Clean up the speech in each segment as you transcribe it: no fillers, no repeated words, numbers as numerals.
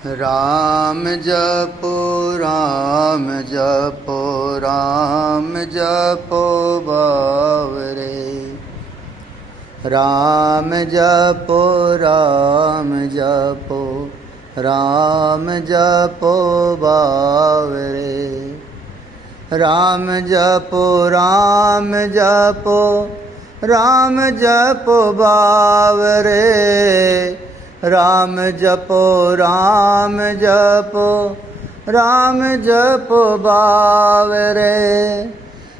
राम जपो राम जपो राम जपो बावरे। राम जपो राम जपो राम जपो बावरे। राम जपो राम जपो राम जपो बावरे। राम जपो राम जपो राम जपो बावरे।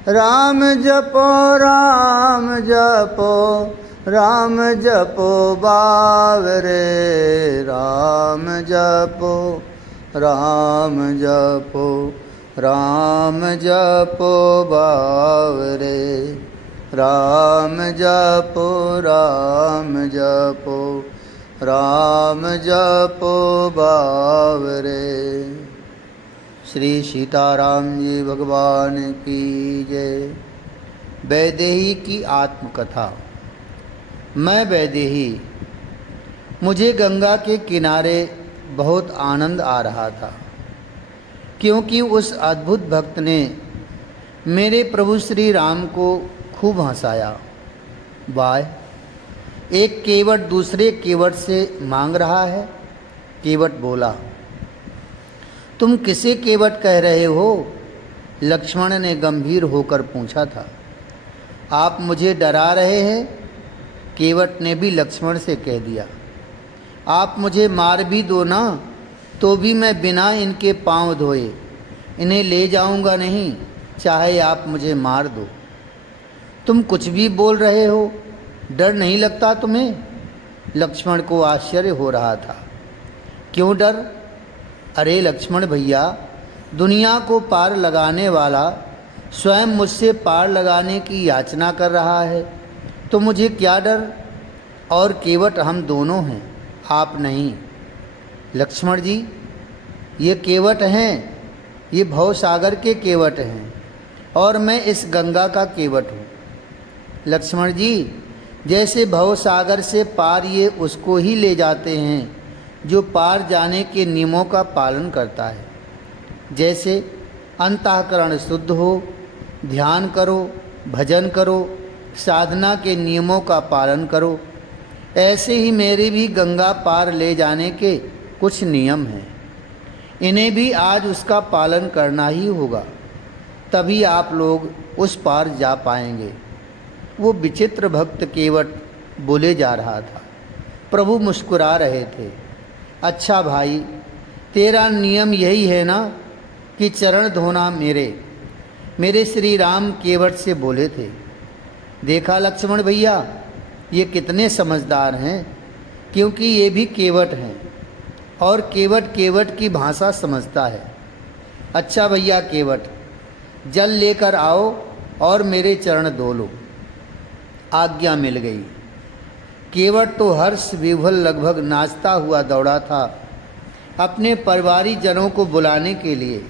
राम जपो राम जपो राम जपो बावरे। राम जपो राम जपो राम जपो बावरे। राम जपो राम जपो राम जपो बावरे। श्री सीताराम जी भगवान की जय। वैदेही की आत्मकथा। मैं वैदेही, मुझे गंगा के किनारे बहुत आनंद आ रहा था, क्योंकि उस अद्भुत भक्त ने मेरे प्रभु श्री राम को खूब हंसाया। वाह, एक केवट दूसरे केवट से मांग रहा है। केवट बोला, तुम किसे केवट कह रहे हो? लक्ष्मण ने गंभीर होकर पूछा था। आप मुझे डरा रहे हैं? केवट ने भी लक्ष्मण से कह दिया। आप मुझे मार भी दो ना, तो भी मैं बिना इनके पांव धोए इन्हें ले जाऊंगा नहीं, चाहे आप मुझे मार दो। तुम कुछ भी बोल रहे हो, डर नहीं लगता तुम्हें? लक्ष्मण को आश्चर्य हो रहा था। क्यों डर? अरे लक्ष्मण भैया, दुनिया को पार लगाने वाला स्वयं मुझसे पार लगाने की याचना कर रहा है, तो मुझे क्या डर? और केवट हम दोनों हैं, आप नहीं। लक्ष्मण जी, ये केवट हैं, ये भवसागर के केवट हैं, और मैं इस गंगा का केवट हूँ। लक्ष्मण जी, जैसे भवसागर से पार ये उसको ही ले जाते हैं जो पार जाने के नियमों का पालन करता है। जैसे अंतःकरण शुद्ध हो, ध्यान करो, भजन करो, साधना के नियमों का पालन करो, ऐसे ही मेरे भी गंगा पार ले जाने के कुछ नियम हैं। इन्हें भी आज उसका पालन करना ही होगा, तभी आप लोग उस पार जा पाएंगे। वो विचित्र भक्त केवट बोले जा रहा था। प्रभु मुस्कुरा रहे थे। अच्छा भाई, तेरा नियम यही है ना कि चरण धोना मेरे श्री राम केवट से बोले थे। देखा लक्ष्मण भैया, ये कितने समझदार हैं, क्योंकि ये भी केवट हैं और केवट केवट की भाषा समझता है। अच्छा भैया केवट, जल लेकर आओ और मेरे चरण धो लो। आज्ञा मिल गई। केवट तो हर्ष विह्वल लगभग नाचता हुआ दौड़ा था अपने परिवारी जनों को बुलाने के लिए।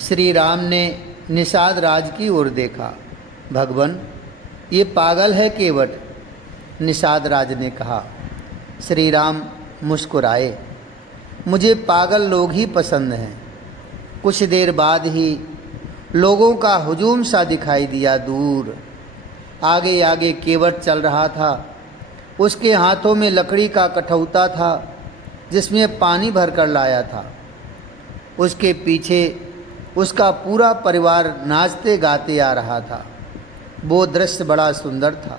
श्री राम ने निषाद राज की ओर देखा। भगवन, ये पागल है केवट, निषाद राज ने कहा। श्री राम मुस्कुराए। मुझे पागल लोग ही पसंद हैं। कुछ देर बाद ही लोगों का हुजूम सा दिखाई दिया। दूर आगे आगे केवट चल रहा था। उसके हाथों में लकड़ी का कठौता था जिसमें पानी भर कर लाया था। उसके पीछे उसका पूरा परिवार नाचते गाते आ रहा था। वो दृश्य बड़ा सुंदर था।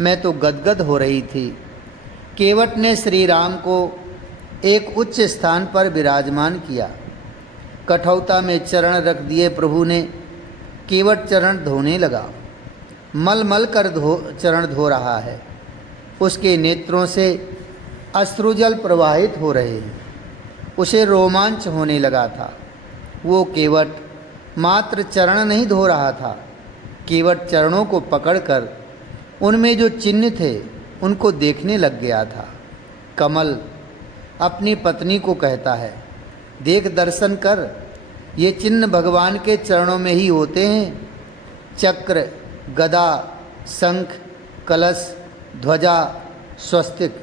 मैं तो गदगद हो रही थी। केवट ने श्री राम को एक उच्च स्थान पर विराजमान किया। कठौता में चरण रख दिए प्रभु ने। केवट चरण धोने लगा। मल मल कर चरण धो रहा है। उसके नेत्रों से अश्रुजल प्रवाहित हो रहे हैं। उसे रोमांच होने लगा था। वो केवट मात्र चरण नहीं धो रहा था, केवट चरणों को पकड़कर उनमें जो चिन्ह थे उनको देखने लग गया था। कमल अपनी पत्नी को कहता है, देख दर्शन कर, ये चिन्ह भगवान के चरणों में ही होते हैं। चक्र, गदा, शंख, कलश, ध्वजा, स्वस्तिक,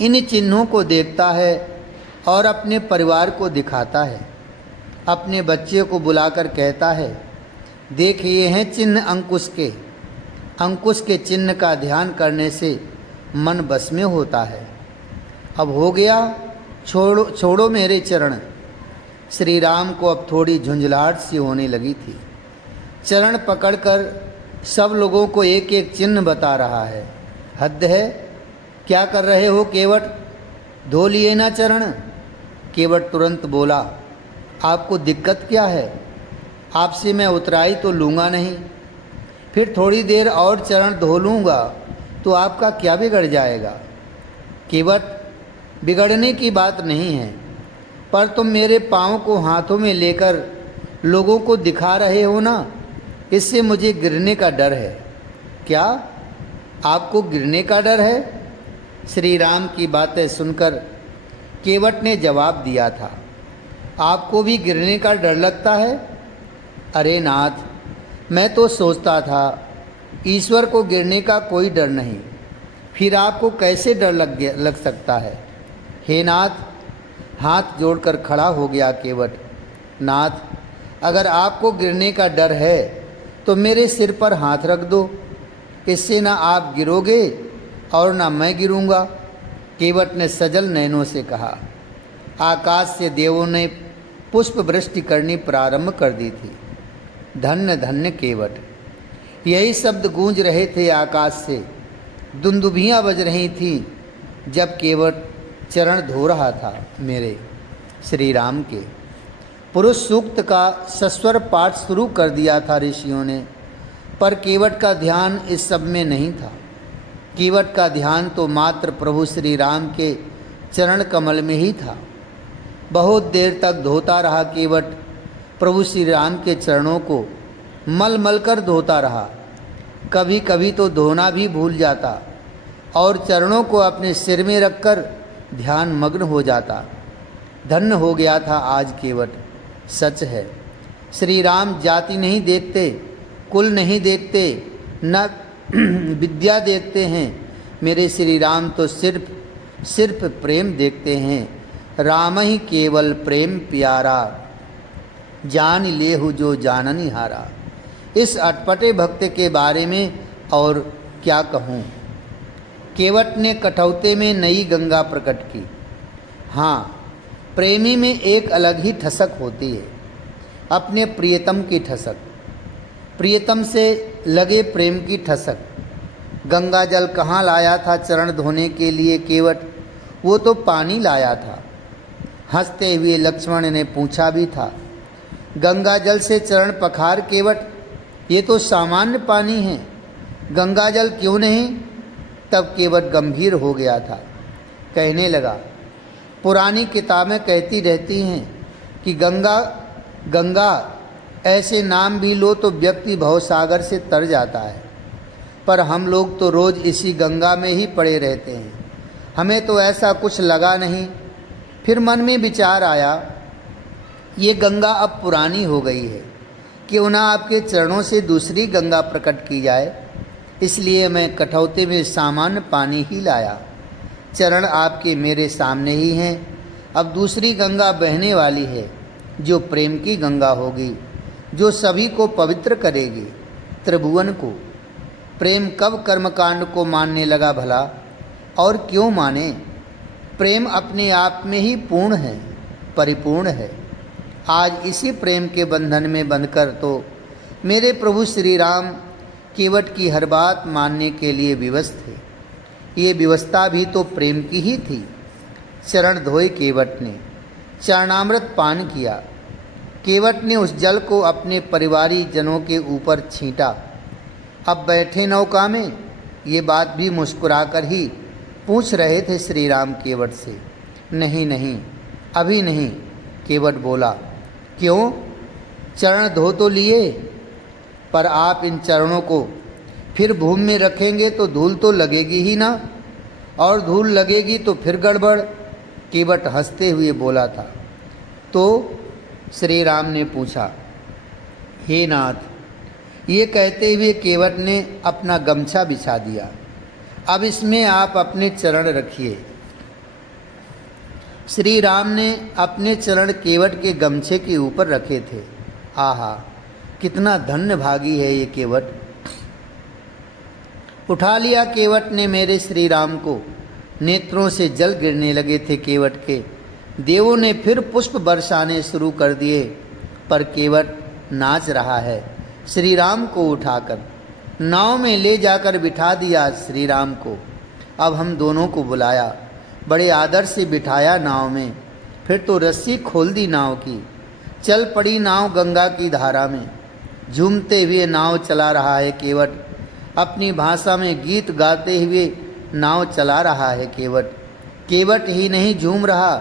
इन चिन्हों को देखता है और अपने परिवार को दिखाता है। अपने बच्चे को बुलाकर कहता है, देख ये हैं चिन्ह अंकुश के। अंकुश के चिन्ह का ध्यान करने से मन बस में होता है। अब हो गया, छोड़ो मेरे चरण। श्री राम को अब थोड़ी झुंझलाहट सी होने लगी थी। चरण पकड़कर सब लोगों को एक एक चिन्ह बता रहा है। हद है, क्या कर रहे हो केवट, धो लिए ना चरण। केवट तुरंत बोला, आपको दिक्कत क्या है, आपसे मैं उतराई तो लूँगा नहीं, फिर थोड़ी देर और चरण धो लूँगा तो आपका क्या बिगड़ जाएगा। केवट, बिगड़ने की बात नहीं है, पर तुम मेरे पाँव को हाथों में लेकर लोगों को दिखा रहे हो ना, इससे मुझे गिरने का डर है। क्या आपको गिरने का डर है? श्री राम की बातें सुनकर केवट ने जवाब दिया था, आपको भी गिरने का डर लगता है? अरे नाथ, मैं तो सोचता था ईश्वर को गिरने का कोई डर नहीं, फिर आपको कैसे डर लग सकता है। हे नाथ, हाथ जोड़कर खड़ा हो गया केवट। नाथ, अगर आपको गिरने का डर है तो मेरे सिर पर हाथ रख दो, इससे ना आप गिरोगे और ना मैं गिरूंगा। केवट ने सजल नयनों से कहा। आकाश से देवों ने पुष्प वृष्टि करनी प्रारंभ कर दी थी। धन्य धन्य केवट, यही शब्द गूंज रहे थे आकाश से। दुंदुभियाँ बज रही थीं जब केवट चरण धो रहा था मेरे श्री राम के। पुरुष सूक्त का सस्वर पाठ शुरू कर दिया था ऋषियों ने, पर केवट का ध्यान इस सब में नहीं था। केवट का ध्यान तो मात्र प्रभु श्री राम के चरण कमल में ही था। बहुत देर तक धोता रहा केवट, प्रभु श्री राम के चरणों को मल मल कर धोता रहा। कभी कभी तो धोना भी भूल जाता और चरणों को अपने सिर में रखकर ध्यान मग्न हो जाता। धन्य हो गया था आज केवट। सच है, श्री राम जाति नहीं देखते, कुल नहीं देखते, न विद्या देखते हैं। मेरे श्री राम तो सिर्फ प्रेम देखते हैं। राम ही केवल प्रेम प्यारा, जान लेहु जो जाननी हारा। इस अटपटे भक्त के बारे में और क्या कहूँ। केवट ने कठौते में नई गंगा प्रकट की। हाँ, प्रेमी में एक अलग ही ठसक होती है, अपने प्रियतम की ठसक, प्रियतम से लगे प्रेम की ठसक। गंगा जल कहाँ लाया था चरण धोने के लिए केवट? वो तो पानी लाया था। हंसते हुए लक्ष्मण ने पूछा भी था, गंगा जल से चरण पखार केवट, ये तो सामान्य पानी है, गंगा जल क्यों नहीं? तब केवट गंभीर हो गया था। कहने लगा, पुरानी किताबें कहती रहती हैं कि गंगा गंगा ऐसे नाम भी लो तो व्यक्ति भवसागर से तर जाता है, पर हम लोग तो रोज़ इसी गंगा में ही पड़े रहते हैं, हमें तो ऐसा कुछ लगा नहीं। फिर मन में विचार आया, ये गंगा अब पुरानी हो गई है, क्यों ना आपके चरणों से दूसरी गंगा प्रकट की जाए। इसलिए मैं कठौते में सामान्य पानी ही लाया। चरण आपके मेरे सामने ही हैं। अब दूसरी गंगा बहने वाली है, जो प्रेम की गंगा होगी, जो सभी को पवित्र करेगी, त्रिभुवन को। प्रेम कब कर्मकांड को मानने लगा भला, और क्यों माने? प्रेम अपने आप में ही पूर्ण है, परिपूर्ण है। आज इसी प्रेम के बंधन में बंधकर तो मेरे प्रभु श्री राम केवट की हर बात मानने के लिए विवश थे। ये व्यवस्था भी तो प्रेम की ही थी। चरण धोए केवट ने, चरणामृत पान किया। केवट ने उस जल को अपने परिवारी जनों के ऊपर छींटा। अब बैठे नौका में, ये बात भी मुस्कुराकर ही पूछ रहे थे श्री राम केवट से। नहीं नहीं, अभी नहीं, केवट बोला। क्यों? चरण धो तो लिए, पर आप इन चरणों को फिर भूमि में रखेंगे तो धूल तो लगेगी ही ना, और धूल लगेगी तो फिर गड़बड़। केवट हंसते हुए बोला था। तो श्री राम ने पूछा, हे नाथ। ये कहते हुए केवट ने अपना गमछा बिछा दिया। अब इसमें आप अपने चरण रखिए। श्री राम ने अपने चरण केवट के गमछे के ऊपर रखे थे। आहा, कितना धन्य भागी है ये केवट। उठा लिया केवट ने मेरे श्री राम को। नेत्रों से जल गिरने लगे थे केवट के। देवों ने फिर पुष्प बरसाने शुरू कर दिए, पर केवट नाच रहा है। श्री राम को उठाकर नाव में ले जाकर बिठा दिया श्री राम को। अब हम दोनों को बुलाया, बड़े आदर से बिठाया नाव में। फिर तो रस्सी खोल दी नाव की। चल पड़ी नाव गंगा की धारा में। झूमते हुए नाव चला रहा है केवट। अपनी भाषा में गीत गाते हुए नाव चला रहा है केवट। केवट ही नहीं झूम रहा,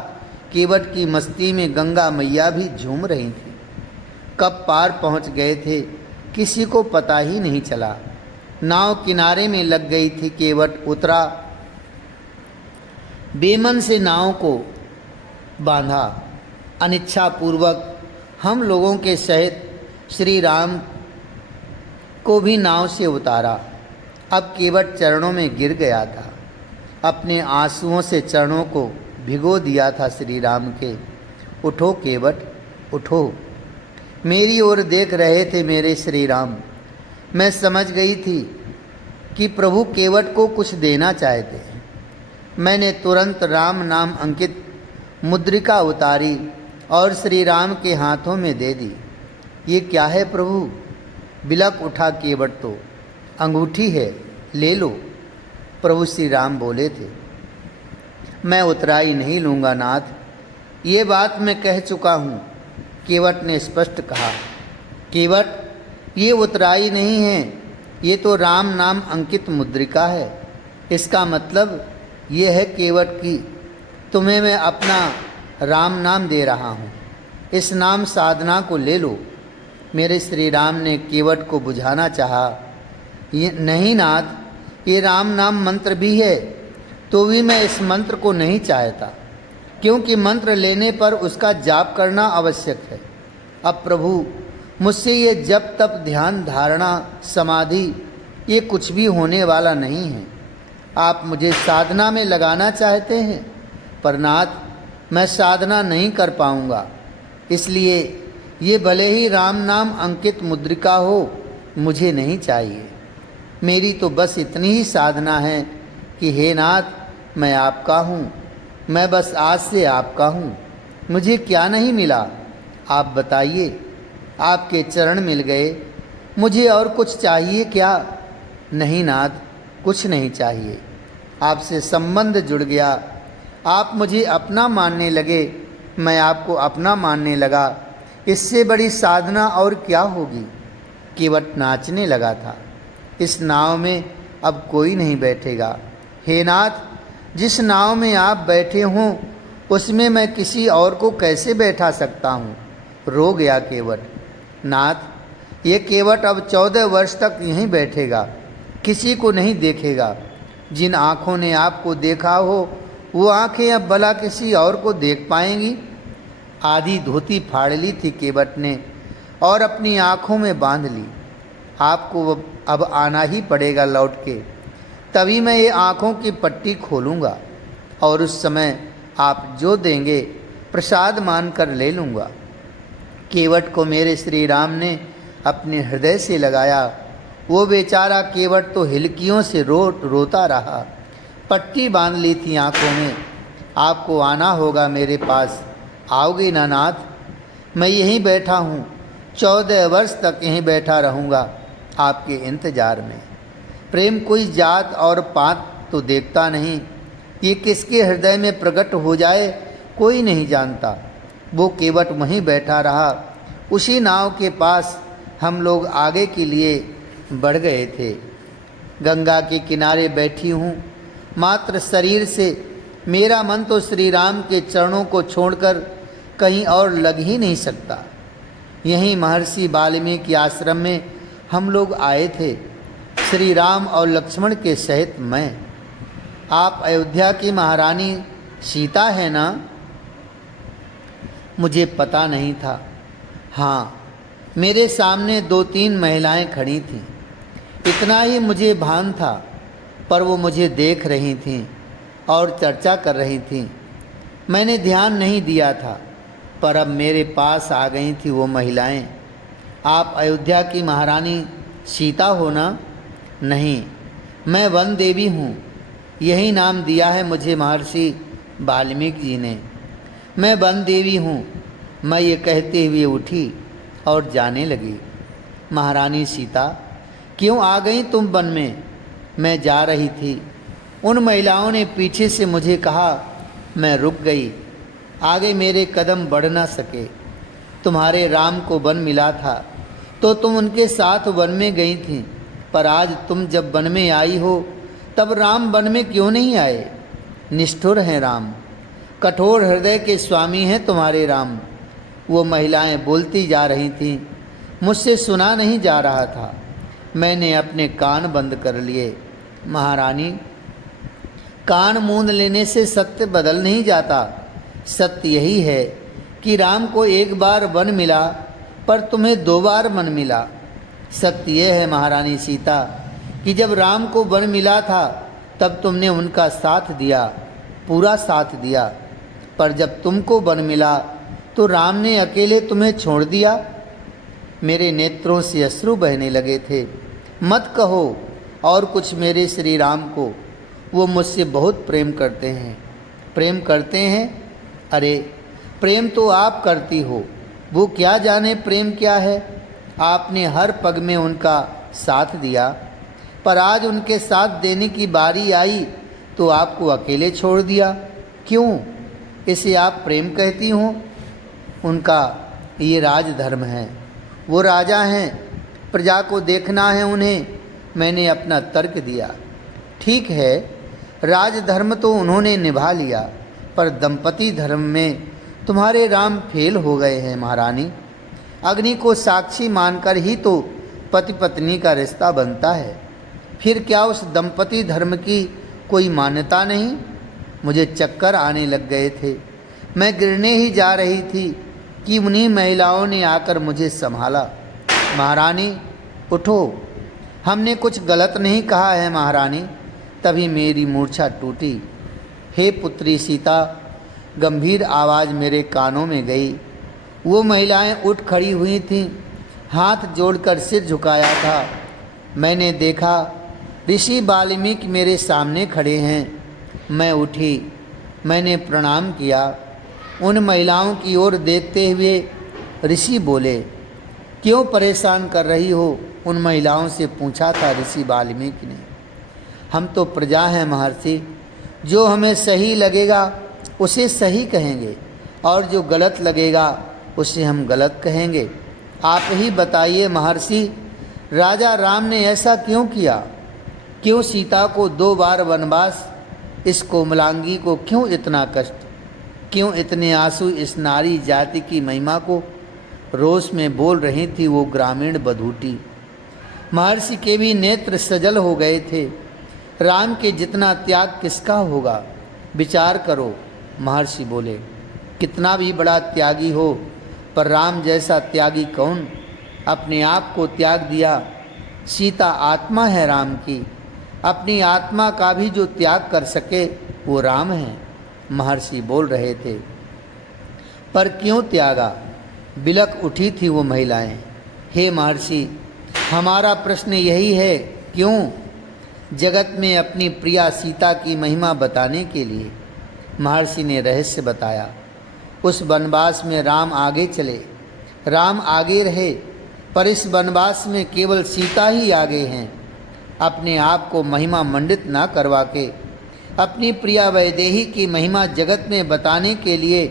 केवट की मस्ती में गंगा मैया भी झूम रही थी। कब पार पहुंच गए थे किसी को पता ही नहीं चला। नाव किनारे में लग गई थी। केवट उतरा, बेमन से नाव को बांधा। अनिच्छापूर्वक हम लोगों के सहित श्री राम को भी नाव से उतारा। अब केवट चरणों में गिर गया था। अपने आंसुओं से चरणों को भिगो दिया था श्री राम के। उठो केवट, उठो। मेरी ओर देख रहे थे मेरे श्री राम। मैं समझ गई थी कि प्रभु केवट को कुछ देना चाहते हैं। मैंने तुरंत राम नाम अंकित मुद्रिका उतारी और श्री राम के हाथों में दे दी। ये क्या है प्रभु? बिलक उठा केवट। तो अंगूठी है, ले लो, प्रभु श्री राम बोले थे। मैं उतराई नहीं लूँगा नाथ, ये बात मैं कह चुका हूँ, केवट ने स्पष्ट कहा। केवट, ये उतराई नहीं है, ये तो राम नाम अंकित मुद्रिका है। इसका मतलब ये है केवट की तुम्हें मैं अपना राम नाम दे रहा हूँ। इस नाम साधना को ले लो। मेरे श्री राम ने केवट को बुझाना चाहा। ये नहीं नाथ, ये राम नाम मंत्र भी है, तो भी मैं इस मंत्र को नहीं चाहता, क्योंकि मंत्र लेने पर उसका जाप करना आवश्यक है। अब प्रभु, मुझसे ये जप तप ध्यान धारणा समाधि ये कुछ भी होने वाला नहीं है। आप मुझे साधना में लगाना चाहते हैं, पर नाथ मैं साधना नहीं कर पाऊँगा। इसलिए ये भले ही राम नाम अंकित मुद्रिका हो, मुझे नहीं चाहिए। मेरी तो बस इतनी ही साधना है कि हे नाथ, मैं आपका हूँ, मैं बस आज से आपका हूँ। मुझे क्या नहीं मिला आप बताइए। आपके चरण मिल गए, मुझे और कुछ चाहिए क्या? नहीं नाथ, कुछ नहीं चाहिए। आपसे संबंध जुड़ गया, आप मुझे अपना मानने लगे, मैं आपको अपना मानने लगा। इससे बड़ी साधना और क्या होगी? केवट नाचने लगा था। इस नाव में अब कोई नहीं बैठेगा। हे नाथ, जिस नाव में आप बैठे हों उसमें मैं किसी और को कैसे बैठा सकता हूँ? रो गया केवट। नाथ, ये केवट अब 14 वर्ष तक यहीं बैठेगा, किसी को नहीं देखेगा। जिन आँखों ने आपको देखा हो वो आँखें अब भला किसी और को देख पाएंगी? आधी धोती फाड़ ली थी केवट ने और अपनी आँखों में बांध ली। आपको अब आना ही पड़ेगा लौट के, तभी मैं ये आँखों की पट्टी खोलूँगा और उस समय आप जो देंगे प्रसाद मानकर ले लूँगा। केवट को मेरे श्री राम ने अपने हृदय से लगाया। वो बेचारा केवट तो हिलकियों से रोता रहा। पट्टी बांध ली थी आँखों में। आपको आना होगा मेरे पास, आओगे ना नाथ? मैं यहीं बैठा हूँ, 14 वर्ष तक यहीं बैठा रहूँगा आपके इंतजार में। प्रेम कोई जात और पात तो देखता नहीं, ये किसके हृदय में प्रकट हो जाए कोई नहीं जानता। वो केवट वहीं बैठा रहा। उसी नाव के पास हम लोग आगे के लिए बढ़ गए थे। गंगा के किनारे बैठी हूँ, मात्र शरीर से मेरा मन तो श्री राम के चरणों को छोड़कर कहीं और लग ही नहीं सकता। यहीं महर्षि वाल्मीकि आश्रम में हम लोग आए थे, श्री राम और लक्ष्मण के सहित मैं। आप अयोध्या की महारानी सीता है ना? मुझे पता नहीं था। हाँ, मेरे सामने 2-3 महिलाएं खड़ी थीं, इतना ही मुझे भान था, पर वो मुझे देख रही थीं और चर्चा कर रही थीं। मैंने ध्यान नहीं दिया था, पर अब मेरे पास आ गई थी वो महिलाएं। आप अयोध्या की महारानी सीता हो ना? नहीं, मैं वन देवी हूँ। यही नाम दिया है मुझे महर्षि वाल्मीकि जी ने। मैं वन देवी हूँ। मैं ये कहते हुए उठी और जाने लगी। महारानी सीता, क्यों आ गई तुम वन में? मैं जा रही थी। उन महिलाओं ने पीछे से मुझे कहा। मैं रुक गई। आगे मेरे कदम बढ़ ना सके। तुम्हारे राम को वन मिला था तो तुम उनके साथ वन में गई थी, पर आज तुम जब वन में आई हो तब राम वन में क्यों नहीं आए? निष्ठुर हैं राम, कठोर हृदय के स्वामी हैं तुम्हारे राम। वो महिलाएं बोलती जा रही थीं। मुझसे सुना नहीं जा रहा था। मैंने अपने कान बंद कर लिए। महारानी, कान मूंद लेने से सत्य बदल नहीं जाता। सत्य यही है कि राम को एक बार वन मिला, पर तुम्हें 2 बार वन मिला। सत्य यह है महारानी सीता कि जब राम को वन मिला था तब तुमने उनका साथ दिया, पूरा साथ दिया, पर जब तुमको वन मिला तो राम ने अकेले तुम्हें छोड़ दिया। मेरे नेत्रों से अश्रु बहने लगे थे। मत कहो और कुछ मेरे श्री राम को। वो मुझसे बहुत प्रेम करते हैं। प्रेम करते हैं? अरे प्रेम तो आप करती हो। वो क्या जाने प्रेम क्या है। आपने हर पग में उनका साथ दिया, पर आज उनके साथ देने की बारी आई तो आपको अकेले छोड़ दिया। क्यों? इसे आप प्रेम कहती हो? उनका ये राजधर्म है। वो राजा हैं, प्रजा को देखना है उन्हें। मैंने अपना तर्क दिया। ठीक है, राजधर्म तो उन्होंने निभा लिया, पर दंपति धर्म में तुम्हारे राम फेल हो गए हैं महारानी। अग्नि को साक्षी मानकर ही तो पति पत्नी का रिश्ता बनता है। फिर क्या उस दंपति धर्म की कोई मान्यता नहीं? मुझे चक्कर आने लग गए थे। मैं गिरने ही जा रही थी कि उन्हीं महिलाओं ने आकर मुझे संभाला। महारानी उठो, हमने कुछ गलत नहीं कहा है महारानी। तभी मेरी मूर्छा टूटी। हे पुत्री सीता, गंभीर आवाज़ मेरे कानों में गई। वो महिलाएं उठ खड़ी हुई थीं, हाथ जोड़कर सिर झुकाया था। मैंने देखा ऋषि वाल्मीकि मेरे सामने खड़े हैं। मैं उठी, मैंने प्रणाम किया। उन महिलाओं की ओर देखते हुए ऋषि बोले, क्यों परेशान कर रही हो? उन महिलाओं से पूछा था ऋषि वाल्मीकि ने। हम तो प्रजा हैं महर्षि, जो हमें सही लगेगा उसे सही कहेंगे और जो गलत लगेगा उसे हम गलत कहेंगे। आप ही बताइए महर्षि, राजा राम ने ऐसा क्यों किया? क्यों सीता को 2 बार वनवास? इस कोमलांगी को क्यों इतना कष्ट? क्यों इतने आंसू? इस नारी जाति की महिमा को रोष में बोल रही थी वो ग्रामीण बधूटी। महर्षि के भी नेत्र सजल हो गए थे। राम के जितना त्याग किसका होगा? विचार करो। महर्षि बोले, कितना भी बड़ा त्यागी हो, पर राम जैसा त्यागी कौन? अपने आप को त्याग दिया। सीता आत्मा है राम की। अपनी आत्मा का भी जो त्याग कर सके वो राम है। महर्षि बोल रहे थे। पर क्यों त्यागा? बिलक उठी थी वो महिलाएं। हे महर्षि, हमारा प्रश्न यही है, क्यों? जगत में अपनी प्रिया सीता की महिमा बताने के लिए। महर्षि ने रहस्य बताया। उस वनवास में राम आगे चले, राम आगे रहे, पर इस वनवास में केवल सीता ही आगे हैं। अपने आप को महिमा मंडित ना करवा के अपनी प्रिया वैदेही की महिमा जगत में बताने के लिए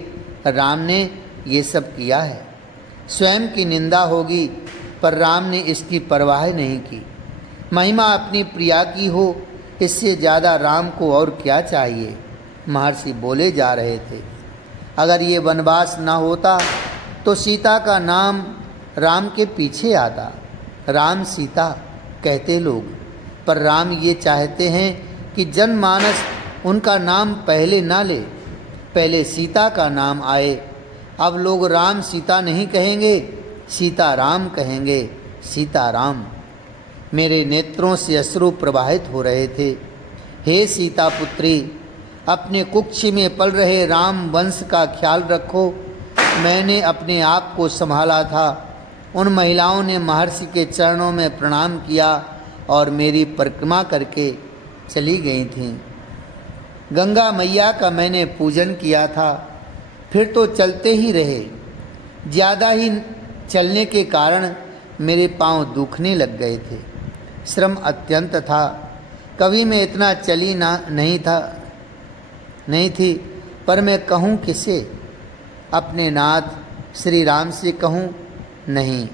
राम ने ये सब किया है। स्वयं की निंदा होगी, पर राम ने इसकी परवाह नहीं की। महिमा अपनी प्रिया की हो, इससे ज़्यादा राम को और क्या चाहिए? महर्षि बोले जा रहे थे। अगर ये वनवास ना होता तो सीता का नाम राम के पीछे आता। राम सीता कहते लोग, पर राम ये चाहते हैं कि जनमानस उनका नाम पहले ना ले, पहले सीता का नाम आए। अब लोग राम सीता नहीं कहेंगे, सीता राम कहेंगे। सीता राम। मेरे नेत्रों से अश्रु प्रवाहित हो रहे थे। हे सीता पुत्री, अपने कुक्ष में पल रहे राम वंश का ख्याल रखो। मैंने अपने आप को संभाला था। उन महिलाओं ने महर्षि के चरणों में प्रणाम किया और मेरी परिक्रमा करके चली गई थीं। गंगा मैया का मैंने पूजन किया था, फिर तो चलते ही रहे। ज़्यादा ही चलने के कारण मेरे पांव दुखने लग गए थे। श्रम अत्यंत था। कभी मैं इतना चली नहीं थी, पर मैं कहूँ किसे? अपने नाथ श्री राम से कहूँ? नहीं,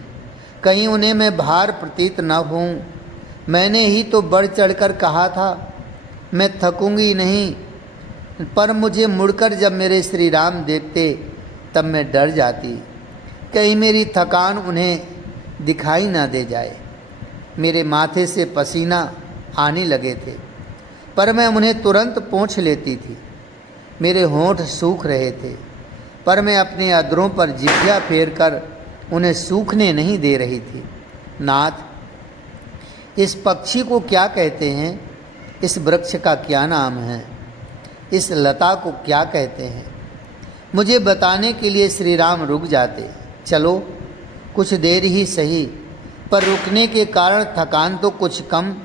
कहीं उन्हें मैं भार प्रतीत न हूँ। मैंने ही तो बढ़ चढ़कर कहा था मैं थकूंगी नहीं, पर मुझे मुड़कर जब मेरे श्री राम देखते तब मैं डर जाती, कहीं मेरी थकान उन्हें दिखाई ना दे जाए। मेरे माथे से पसीना आने लगे थे, पर मैं उन्हें तुरंत पोंछ लेती थी। मेरे होंठ सूख रहे थे, पर मैं अपने अधरों पर जिभ्या फेर कर उन्हें सूखने नहीं दे रही थी। नाथ, इस पक्षी को क्या कहते हैं? इस वृक्ष का क्या नाम है? इस लता को क्या कहते हैं? मुझे बताने के लिए श्री राम रुक जाते। चलो कुछ देर ही सही, पर रुकने के कारण थकान तो कुछ कम।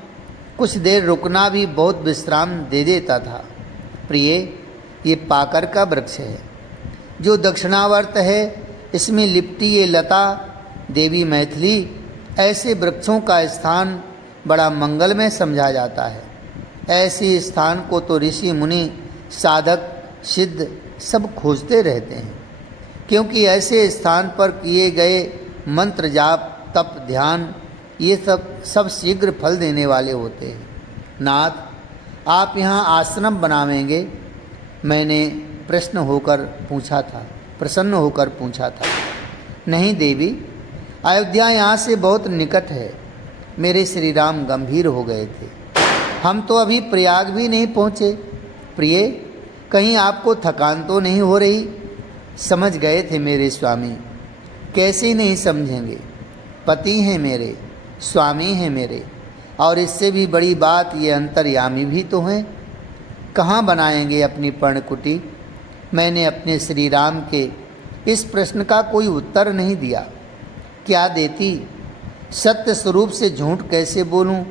कुछ देर रुकना भी बहुत विश्राम दे देता था। प्रिय, ये पाकर का वृक्ष है जो दक्षिणावर्त है। इसमें लिपटी ये लता देवी मैथिली। ऐसे वृक्षों का स्थान बड़ा मंगलमय समझा जाता है। ऐसे स्थान को तो ऋषि मुनि साधक सिद्ध सब खोजते रहते हैं, क्योंकि ऐसे स्थान पर किए गए मंत्र जाप तप ध्यान ये सब शीघ्र फल देने वाले होते हैं। नाथ, आप यहाँ आश्रम बनावेंगे? मैंने प्रसन्न होकर पूछा था। नहीं देवी, अयोध्या यहाँ से बहुत निकट है। मेरे श्री राम गंभीर हो गए थे। हम तो अभी प्रयाग भी नहीं पहुँचे। प्रिय, कहीं आपको थकान तो नहीं हो रही? समझ गए थे मेरे स्वामी। कैसे नहीं समझेंगे? पति हैं मेरे, स्वामी हैं मेरे, और इससे भी बड़ी बात ये अंतर्यामी भी तो हैं। कहाँ बनाएंगे अपनी पर्णकुटी? मैंने अपने श्री राम के इस प्रश्न का कोई उत्तर नहीं दिया। क्या देती? सत्य स्वरूप से झूठ कैसे बोलूं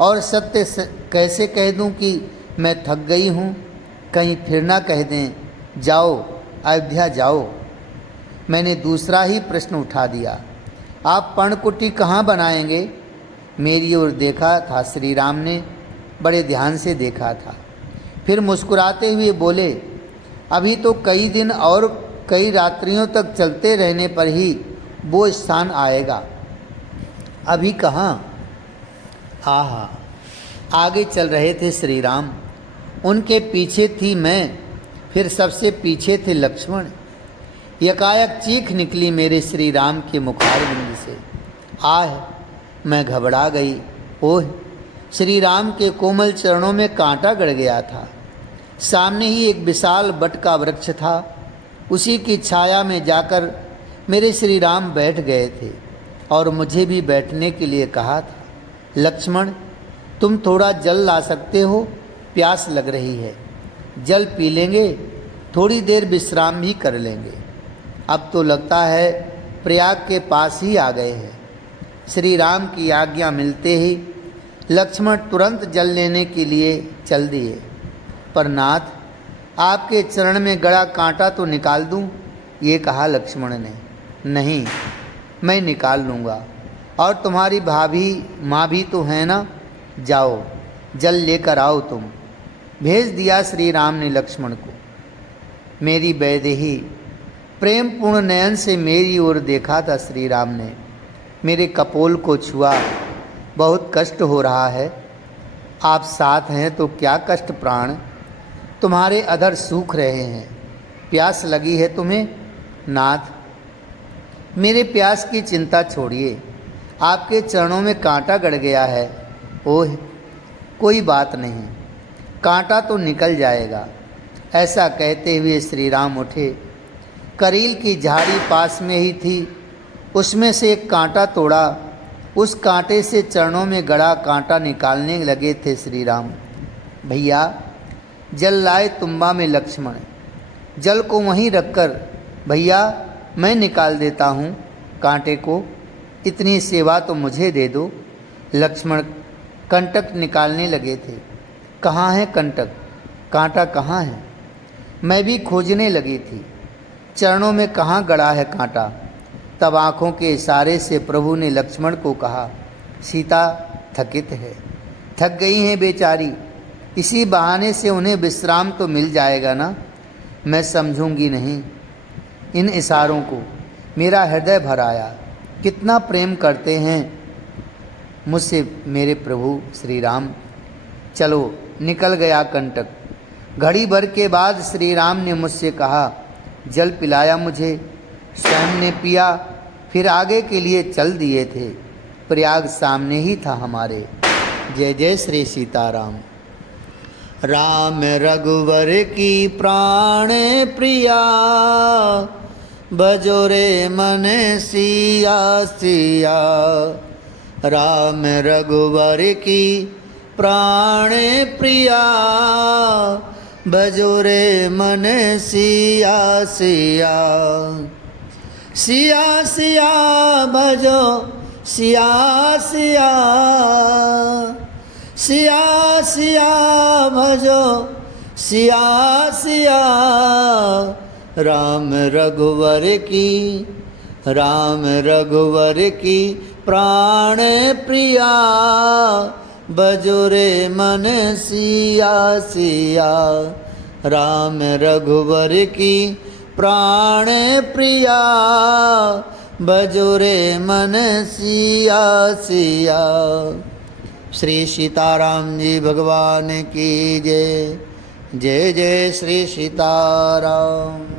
और सत्य कैसे कह दूं कि मैं थक गई हूं? कहीं फिर ना कह दें जाओ अयोध्या जाओ। मैंने दूसरा ही प्रश्न उठा दिया। आप पर्णकुटी कहाँ बनाएंगे? मेरी ओर देखा था श्री राम ने, बड़े ध्यान से देखा था। फिर मुस्कुराते हुए बोले, अभी तो कई दिन और कई रात्रियों तक चलते रहने पर ही वो स्थान आएगा। अभी कहाँ? आहा, आगे चल रहे थे श्री राम, उनके पीछे थी मैं, फिर सबसे पीछे थे लक्ष्मण। यकायक चीख निकली मेरे श्री राम के मुखारबिंद से। आह, मैं घबरा गई। ओह, श्री राम के कोमल चरणों में कांटा गड़ गया था। सामने ही एक विशाल बट का वृक्ष था। उसी की छाया में जाकर मेरे श्री राम बैठ गए थे और मुझे भी बैठने के लिए कहा था। लक्ष्मण, तुम थोड़ा जल ला सकते हो? प्यास लग रही है। जल पी लेंगे, थोड़ी देर विश्राम भी कर लेंगे। अब तो लगता है प्रयाग के पास ही आ गए हैं। श्री राम की आज्ञा मिलते ही लक्ष्मण तुरंत जल लेने के लिए चल दिए। पर नाथ, आपके चरण में गड़ा कांटा तो निकाल दूं? ये कहा लक्ष्मण ने। नहीं, मैं निकाल लूँगा, और तुम्हारी भाभी माँ भी तो है ना। जाओ जल लेकर आओ तुम। भेज दिया श्री राम ने लक्ष्मण को। मेरी वैदेही प्रेम पूर्ण नयन से मेरी ओर देखा था श्री राम ने। मेरे कपोल को छुआ। बहुत कष्ट हो रहा है। आप साथ हैं तो क्या कष्ट प्राण, तुम्हारे अधर सूख रहे हैं। प्यास लगी है तुम्हें? नाथ, मेरे प्यास की चिंता छोड़िए, आपके चरणों में कांटा गड़ गया है। ओह, कोई बात नहीं, कांटा तो निकल जाएगा। ऐसा कहते हुए श्री राम उठे। करील की झाड़ी पास में ही थी, उसमें से एक कांटा तोड़ा। उस कांटे से चरणों में गड़ा कांटा निकालने लगे थे श्री राम। भैया, जल लाए तुम्बा में लक्ष्मण। जल को वहीं रखकर, भैया मैं निकाल देता हूँ कांटे को, इतनी सेवा तो मुझे दे दो। लक्ष्मण कंटक निकालने लगे थे। कहाँ है कंटक, कांटा कहाँ है? मैं भी खोजने लगी थी, चरणों में कहाँ गड़ा है कांटा। तब आँखों के इशारे से प्रभु ने लक्ष्मण को कहा, सीता थकित है, थक गई हैं बेचारी, इसी बहाने से उन्हें विश्राम तो मिल जाएगा ना। मैं समझूंगी नहीं इन इशारों को, मेरा हृदय भर आया। कितना प्रेम करते हैं मुझसे मेरे प्रभु श्री राम। चलो, निकल गया कंटक। घड़ी भर के बाद श्री राम ने मुझसे कहा, जल पिलाया मुझे, स्वयं ने पिया, फिर आगे के लिए चल दिए थे। प्रयाग सामने ही था हमारे। जय जय श्री सीताराम। राम रघुवर की प्राण प्रिया, भजो रे मन सिया सिया। राम रघुवर की प्राण प्रिया, भजो रे मन सिया सिया। सिया सिया भजो सिया सिया, सिया सिया भजो सिया सिया। राम रघुवर की, राम रघुवर की प्राण प्रिया, भजो रे मन सिया सिया। राम रघुवर की प्राण प्रिया, भजो रे मन सिया सिया। श्री सीताराम जी भगवान की जय। जय जय श्री सीताराम।